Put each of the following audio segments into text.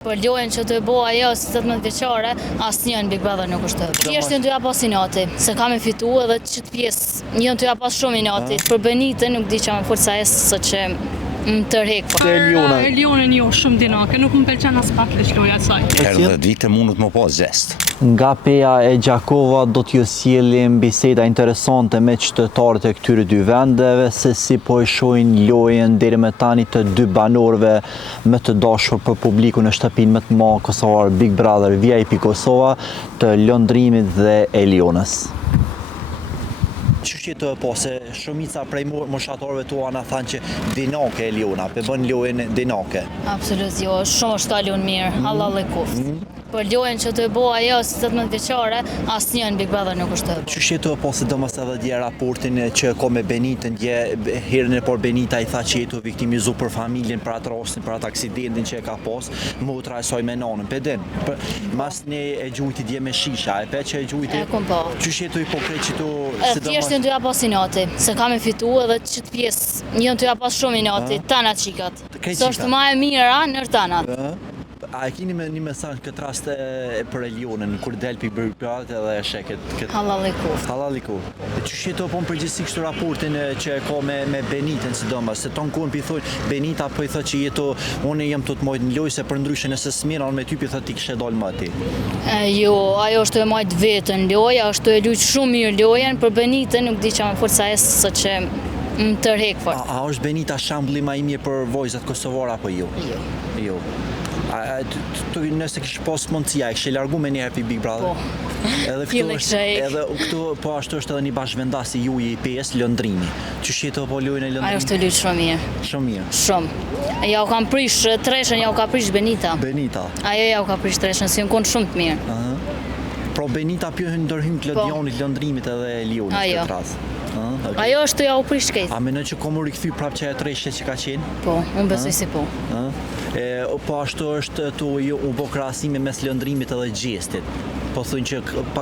Për lojën që të bo ajo si 18 vjeqare, asnjë në Big Brother nuk është të. Thjesht një doja pas inati, se kam e fitu edhe qëtë pjesë, një doja pas shumë inati. Për Benitën nuk di që më forca e së që më tërhek. Elionën jo, shumë dinake, nuk më pëlqen as pak veç loja e saj. Erdhe ditë mundët më po zest. Nga Peja e Gjakova do t'ju sjellim biseda interesante me qytetarët e këtyre dy vendeve se si po e shohin lojën deri me tani të dy banorëve më të dashur për publikun në shtëpinë më të madhe kosovar Big Brother VIP Kosova të Lëndrimit dhe Elionës. Që të po se shumica prej moshatorëve tua na thanë që dinake Eliona, pe bën lojën dinake. Absolut jo, shumë është talun mirë, halal e kuft. Për lojën që të bo ajo si 18 vjeqare, asnjë në Big Brother nuk është të. Që të po se domos edhe dje raportin që ko me Benitën, dje herën e por Benita i tha që jetu viktimizu për familjen, për atë rastin, për atë aksidentin që e ka pas, motra e saj me nanën, pe din. Mas ne e gjujti dje me shisha, e pe që e gjujti. E kom po. Që të hipokrit që tu... Thjesht një doja pas inati, se kam e fitu edhe qëtë pjesë, një doja pas shumë inati, tanat qikat. Së është ma e mira nër tanat. A e kini një mesazh këtë rast për Elionën, kur del për Big Brother edhe e sheket? Halal e kuft. Halal i kuft. Që të po në përgjithësi kështu raportin që e ka me Benitën sidomos, se ton kur pi thonë Benita po i thotë që jeto unë jam të mojt në lojë se për ndryshe nëse s'mirë me ty pi thotë ti kishe dalë më ti. Jo, ajo është e majt vetën loja, është e luajt shumë mirë lojën, për Benitën nuk di që më forca e së që më tërhek fort. A është Benita shembulli më i mirë për vojzat kosovare apo jo? Jo. Nëse kishë pas mundësia, e kishë largu me njëherë për Big Brother? Edhe këtu po ashtu është edhe një bashkëvendasi ju i PS Lëndrimi. Që shjetë po lojën e Lëndrimi? Ajo është të luajt shumë mirë. Shumë mirë? Shumë. Ja u kam prish treshën, ja u ka prish Benita. Benita? Ajo ja u ka prish treshën, si në konë shumë të mirë. Pro Benita pjo ndërhym të Lëdionit, Lëndrimit edhe Elionit këtë rast? Ajo është të ja u prish shkejt. A menon që komu rikëthy prap që e treshë që ka qenë? Po, unë besoj si po. Po ashtu është tu u bo krahasime mes Lëndrimit edhe Gjestit. Po thunë që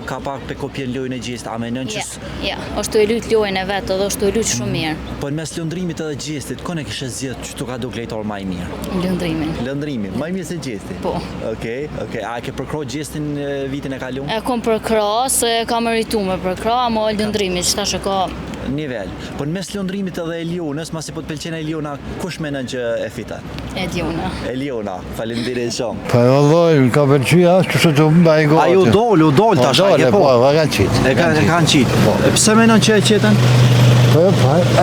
ka pak pe kopjen lojën e Gjestit, a menon që... Ja, është të e luajt lojën e vetë edhe është të e luajt shumë mirë. Po mes Lëndrimit edhe Gjestit, kone kishe zgjedh që tu ka duk lejtor ma i mirë? Lëndrimin. Lëndrimin, ma i mirë se Gjesti? Po. Okej. A ke përkro Gjestin vitin e kalun? E kom përkro, se e kam meritu me përkro, ama Lëndrimit, që tash e ka... Nivel. Po në mes Lëndrimit edhe Elionës, masi po të pëlqen Eliona, kush menon që e fiton? Eliona, faleminderit shumë. Po vallai, ka pëlqyer as që të mbaj gojë. Ai u dol tash, ai po. Po, ka qit. E kanë qit. Pse menon që e qetën? Po,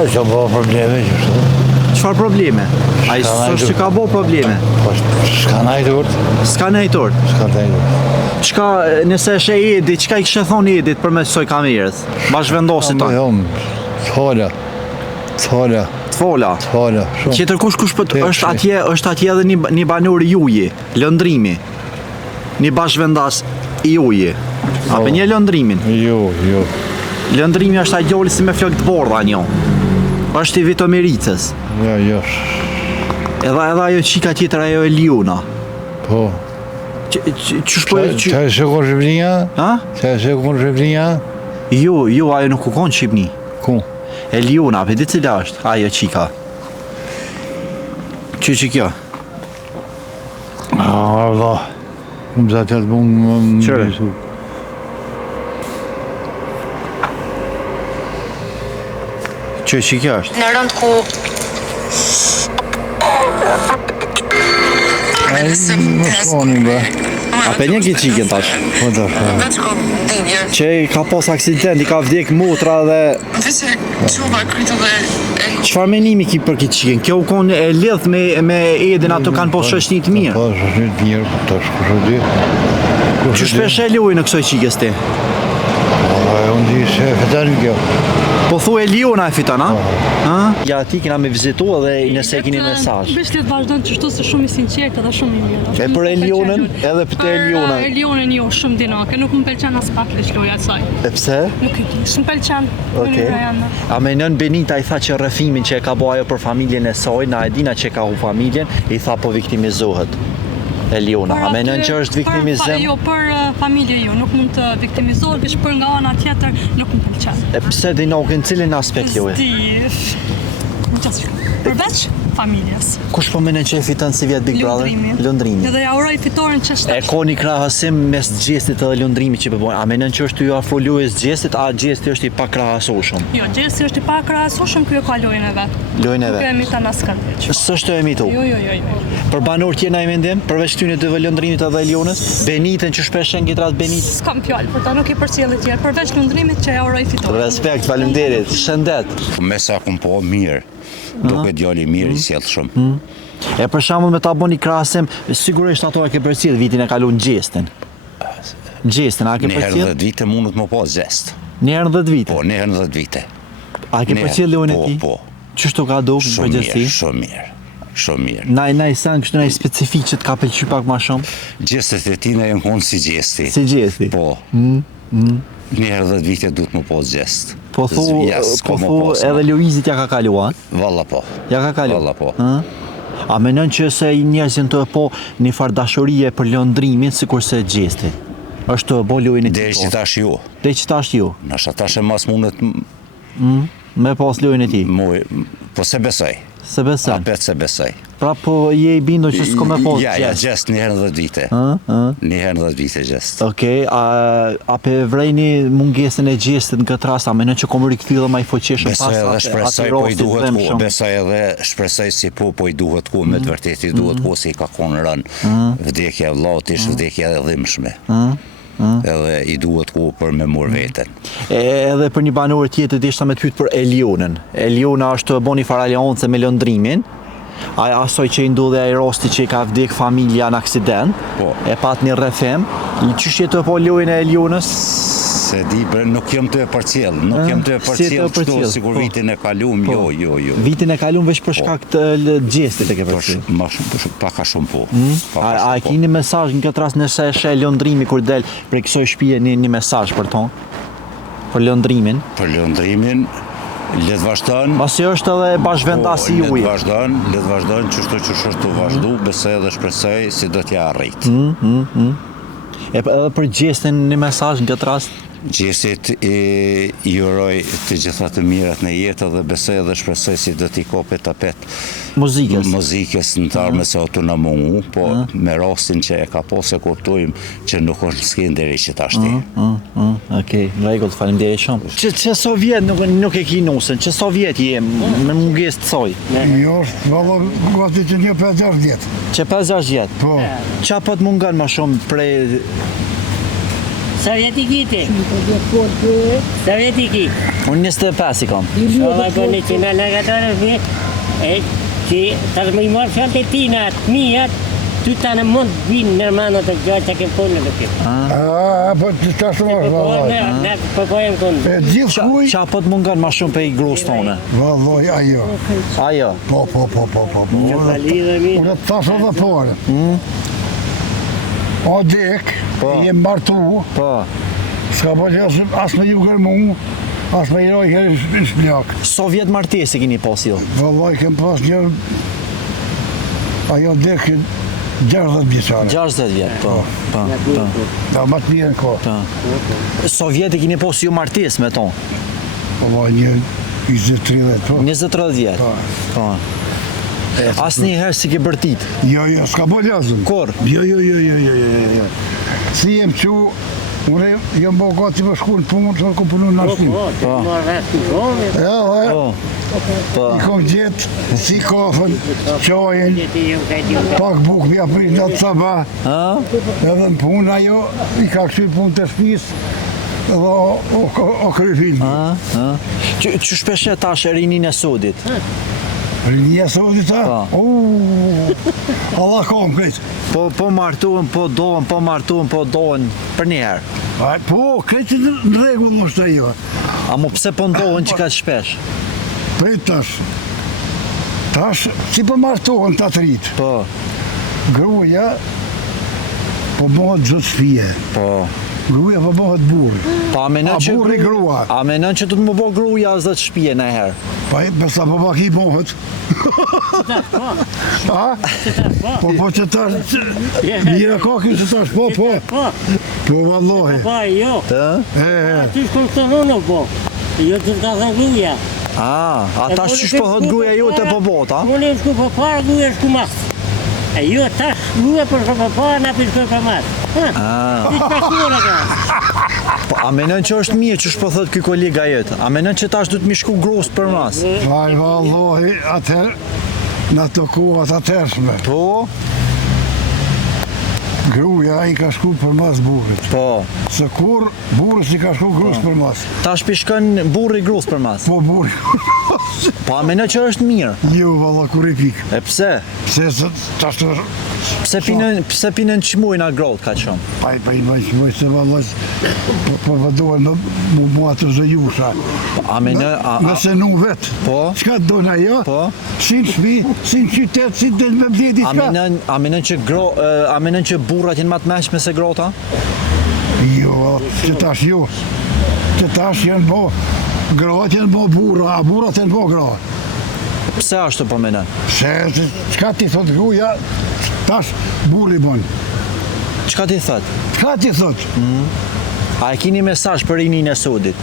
është bo probleme që. Çfarë probleme? Ai s'është që ka bo probleme. Po, s'ka najtur. S'ka najtur. Çka nëse është Edi, çka i kishte thonë Edit përmes kësaj kamerës? Bashkëvendosin ta. Jo, thola. Tjetër kush është atje edhe një banor i juji, Lëndrimi. Një bashkëvendas i juji. Apo një Lëndrimin? Jo. Lëndrimi është ai djali si me flokë të bordha një. Është i Vitomiricës. Jo. Edhe ajo qika tjetër ajo Eliona. Po. Qa e shekon Shqipënia? Ha? Qa e shekon Shqipënia? Jo, ajo nuk u konë Shqipëni. Ku? Eliona, për di cila është, ajo qika. Që kjo? Allah, më zatët më besu. Që kjo është? Në rënd ku... A për një këtë qikin tash? Që ka pas aksident, i ka vdek motra dhe... Qëfar menimi ki për këtë qikin? Kjo u konë e lidh me Edin, ato kanë pas shëshnit mirë? Po, shëshnit mirë, po tash kështë di. Që shpesh e luaj në kësoj qikës ti? Unë di se fitan kjo. Po thu Eliona e fitan, ha? Ja, ti kena me vizitu edhe nëse kini mesazh. Beshtet vazhdojnë që shtu se shumë i sinqert edhe shumë i mirë. E për Elionën, edhe për të Eliona. Për Elionën jo, shumë dinake, nuk më pëlqen as pak veç loja e saj. E pse? Nuk e di, s'më pëlqen. A menon Benita i tha që rrëfimin që e ka bo ajo për familjen e saj, na e dina që ka hu familjen, i tha po viktimizohet. Eliona, a menon që është viktimizim? Jo, për familje jo, nuk mund të viktimizohet, veç për nga ana tjetër nuk më pëlqen. E pse dinokën cilin aspekt joje? Përveç familjes. Kush po mendon që e fiton si vjet Big Brother? Lundrimi. Edhe ja uroj fitoren që E shtet. ka një krahasim mes Gjestit edhe Lundrimit që po bën. A mendon që është i afro lojës Gjestit, a Gjesti është i pakrahasueshëm? Jo, Gjesi është i pakrahasueshëm, ky e ka lojën e vet. Lojën e Ky vet. e mitan askan veç. S'është e mitu. Jo. Për banor tjena i mendim, përveç këtyne dy Lundrimit edhe Elionës, Benitën që shpesh shen këtë rast Benit. S'kam fjalë, për ta nuk i përcjell tjerë, përveç Lundrimit që ja uroj fitoren. Respekt, faleminderit. Shëndet. Me sa kum po mirë, duke djali mirë i sjellshëm. E për shembull me ta bëni krahasim, sigurisht ato e ke përcjell vitin e kaluar Gjestin. Gjestin, a ke Një herë përcjell? 10 vite mundet më pas zest. Një herë 10 vite. Po, një herë 10 vite. A ke përcjell lojën e tij? Po. Qështu ka duk në Shumë mirë, përgjithësi? shumë mirë. Shumë mirë. Na i sen kështu na i specifik që të ka pëlqyer pak më shumë? Gjestet e tina janë konë si gjesti. Si Gjesti. Po. Një herë 10 vite duhet më pas gjest. Po thu, Ja, s'ka po më thu pas, edhe Luizit ja ka kaluar. Valla po. Ja ka kaluar. Valla po. A menon që se njerëzit të po një farë dashurie për Lundrimin sikurse Gjesti? Është të bo lojën e tij. Deri që tash ju. Deri që tash ju. Nasha tash e mas mundet Me pas lojën e tij. po se besoj. Se beson. Apet se besoj. Pra po je i bindur që s'ko me pas Ja, gjest. gjest një herë 10 vite. Një herë 10 vite gjest. Okej, a pe vrejni mungesën e Gjestit në këtë rast, a menon që kom rikthyer më i fuqishëm Besoj edhe shpresoj po i duhet ku, besoj edhe shpresoj si po i duhet ku, me të vërtetë i duhet ku si ka konë rënë. Vdekja e vllaut ish vdekja e dhimbshme. Edhe i duhet ku për me mor veten. Edhe për një banor tjetër deshta me të pyet për Elionën. Eliona është bën një farë aleancë me Lundrimin. Asoj që i ndodhi ai rasti që i ka vdek familja në aksident. Po. E pat një rrethim. Çish jetë po lojën e Elionës? Se di, nuk jam të e përcjell, nuk jam të e përcjell kështu sikur vitin e kalum, jo. Vitin e kalum veç për shkak të Gjestit e ke përcjell. Ma shumë, paka shumë po. A keni mesazh në këtë rast nëse e sheh Lundrimi kur del prej kësaj shtëpie një mesazh për ton? Për Lundrimin? Për Lundrimin, le të vazhdon. Pasi është edhe bashkëvendasi Le juaj. të vazhdon, çështo që është të vazhdu, besoj dhe shpresoj si do t'ja arrit. Edhe për Gjestin një mesazh në këtë rast? Gjestit i uroj të gjitha të mirat në jetë dhe besoj dhe shpresoj si do t'i kope tapet muzikës në të arme se ato në mungu, po me rastin që e ka po se kuptojmë që nuk është s'ken deri që tashti. Okej, në rregull, faleminderit shumë. Që Sovjet nuk e ki nusën, që Sovjet je me mungesë të soj? Jo, valla gati që një 5-6 vjetë. Që 5-6 vjet? Po. Qa po të mungan më shumë prej... Sovjetiki ti? Sovjetiki. Unë 25 i kam. Shola bëni që në legatore vi, që të më i marë fjallë të tina, të mijat, ty të në mund vinë nërmanët të gjallë që ke punë në të Po të qashtë marë, valla. Ne përpojmë kënë. E gjithë kuj, Qa po të mungan më shumë prej grus tone? valloj, ajo. Ajo? Po. Unë të tasë edhe pore. O dek, jem martu, Po. s'ka po që asë me ju gërmu, asë me jëroj kërë shpljak. Sovjet martesi keni pas ju? Valloj, kem pas një, ajo dek 60 vjeqare. 60 vjet, po. Da, ma të mirë në kohë. Sovjeti keni pas ju martes me ton? Valloj, një 20-30, po. 20-30 vjet? Po. Asë një herë si ke bërtit? Jo, s'ka po ljazëm. Kur? Jo. Si jem që, unë jem bo gati për shku në punë, që ku punu në ashtim. Të marë rrasë në konë, Ja, Po. i kom gjetë, si kafën, qajën, pak buk mja prit në të saba, edhe në punë ajo, i ka këshirë punë të shpisë, edhe o kërë filmi. Që shpeshe tash e rinin e sodit? Rinja sodit, ta? Allah kom kretë. Po martuën, po dohen për një herë. Po, kretë në regullë në shtë ajo. A mu pse po ndohen që ka shpesh? Prit tash, si për martohen të rritë. Po. Gruja, po bëhet zot shtëpie. Po. Gruja po bëhet burr. Pa menon që burri grua. A menon që do të më bë gruaja as zot shtëpie në herë? Pa besa po pak i bëhet. A? Po që tash mira ka kjo që tash po. Po vallahi. po, jo. Të? Ty shkon këtë në po, jo të ka dhe gruja. Ata që po thot gruaja jote po bota? Unë e shku për parë, gruaja shku mas. E jo tash gruaja për shku për parë, na për shku për mas. Ti të pasuar ka. Po, a menon që është mirë që shpo thot ky kolega jëtë? A menon që tash du të mi shku grus për mas? Vaj vallohi, atëherë në të kohët atërshme. Po? Gruaja i ka shku për mas burrit. Po. Se kur burrit i ka shku grus për mas. Tash pishkën burri grus për mas? Po burri. Po, a menon që është mirë? Jo, valla, kur i pik. E pse? Pse se tash të... Pse pinën qmujnë a grot ka qëmë? Pa i qmoj se valla, po vëdohen mua të zëjusha. A menon... Nëse nu vetë. Po? Qka të dojnë ajo? Po? Si në shpi, si në qytet, si të me vdjeti qka? A menon që burrat jenë ma të meshme se grota? Jo, që tash jo. Që tash jenë bo, gratë jenë bo burra, a burrat jenë bo gratë. Pse ashtu po menon? Se, qka ti thot gruja, tash burri bon. Qka ti thot? Qka ti thot? A e kini mesazh për rinin e Sudit?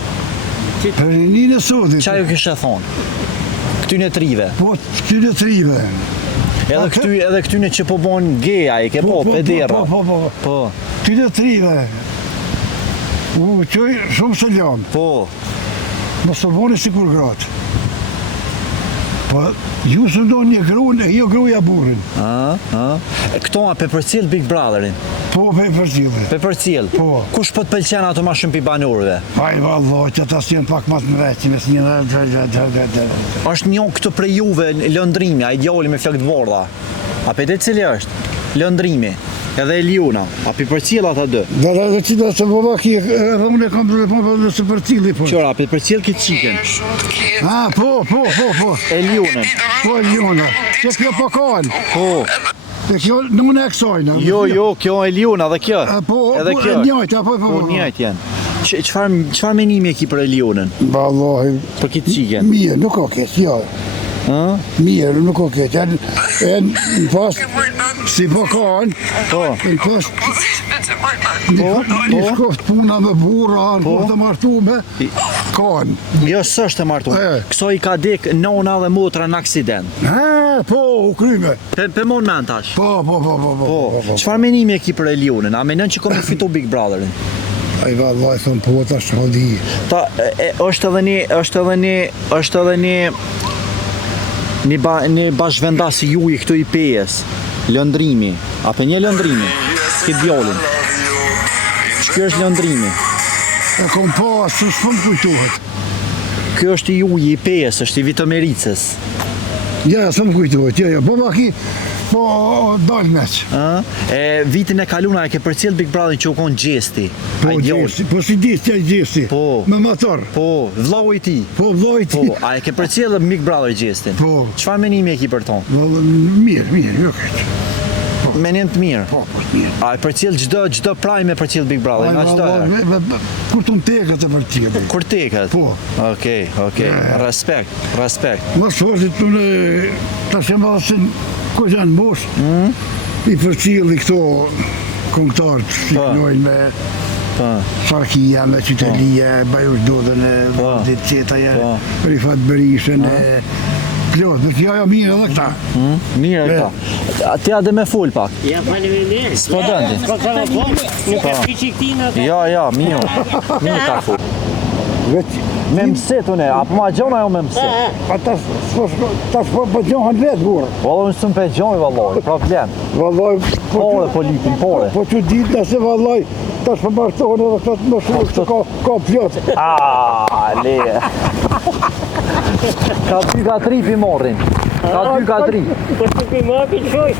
Për rinin e Sudit? Qa ju kishe thonë? Këtyne trive? Po, këtyne trive. Edhe këtyne që po bon geja i ke po, pedera. Po. Këtyne trive. Qoj shumë se ljanë. Po. Mos të boni si kur gratë. Po, ju së ndonë një grunë, jo gruja burin. Këto a pe përcjell Big Brotherin? Po, pe përcjellë. Pe përcjell? Po. Kush po të pëlqen ato ma shumë pi banorëve? Aj, vallo, që ta s'jenë pak ma të mreqime, s'një... Është një këtë prej juve lëndrimi, a i djali me flak të bordha. A pe te cili është? Lëndrimi. Edhe Eliuna. A pi përcjell ata dë? Dhe qita se bova ki, edhe unë e kam dhe se përcilli, po. Qora, a pe përcjell këtë qiken? Po. Eliunën. Po, Eliuna. Që kjo po kanë. Po. Dhe kjo në e kësojnë. Jo, kjo Eliuna dhe kjo. Po, edhe kjo. E njajtë, po. Po, njajtë janë. Qfar menimi e ki për Eliunën? Ballohi. Për këtë qiken? Mirë, nuk o këtë, jo. Mirë, nuk o këtë. Në pas, si po kanë, në pas, një shkoft puna me burra, në pas të martume, kanë. Jo, s'është të martume. Këso i ka dek nona dhe motra në aksident. Po, u kryme. Pe mon men tash? Po. Qfar menimi e ki për Eliunën? A menon që kom e fitu Big Brotherin? Ai vallaj thon po tash hodi. Ta është edhe një bashkëvendasi juaj këtu i pejes, lëndrimi, apo një lëndrimi, këtë djallin. Kjo është lëndrimi. E kom pas, s'pëm kujtohet. Kjo është i juaj i pejes, është i Vitomericës. Ja, s'pëm kujtohet, ja, po ma ki, po dal meq. Vitin e kaluna e ke përcjell Big Brotherin që u konë Gjesti. Po Gjesti, po si Gjesti. Po. Me motor. Po, vllau i ti. Po, vllau i ti. Po, a e ke përcjell Big Brother Gjestin? Po. Çfarë menimi e ki për ton? Mirë, jo këtë. Menim të mirë? Po, mirë. A e përcjell çdo prime e përcjell Big Brother, nga çdo? Kur të më teket e përcjell. Kur teket? Po. Okej. Respekt. Mos thoshit unë tash e masin ku janë bosh. I përcjelli këto kongëtarët si knojnë me Farkia, me Qytelia, Bajush Dodën e Valdit Qetaja, Rifat Berishën e plot, me që ajo mirë edhe këta. Mirë e këta. Ti adhe me full pak. Ja, fali me mirë. S'po dëndi. Nuk e piqi këtina. Ja, mirë. Mirë ka full. Me mësit une, apo ma gjona jo me mësit? Pa tash po gjohën vetë burë. Valla unë sëmë pe gjoj, valloj, problem. Vallaj, Pore politin, pore. po që ditë nëse vallaj, tash po martohen edhe këtë më shumë që ka plot. Le. Ka 2 ka 3 pi morrin. Ka 2 ka 3. Po të pi ma pi qoj.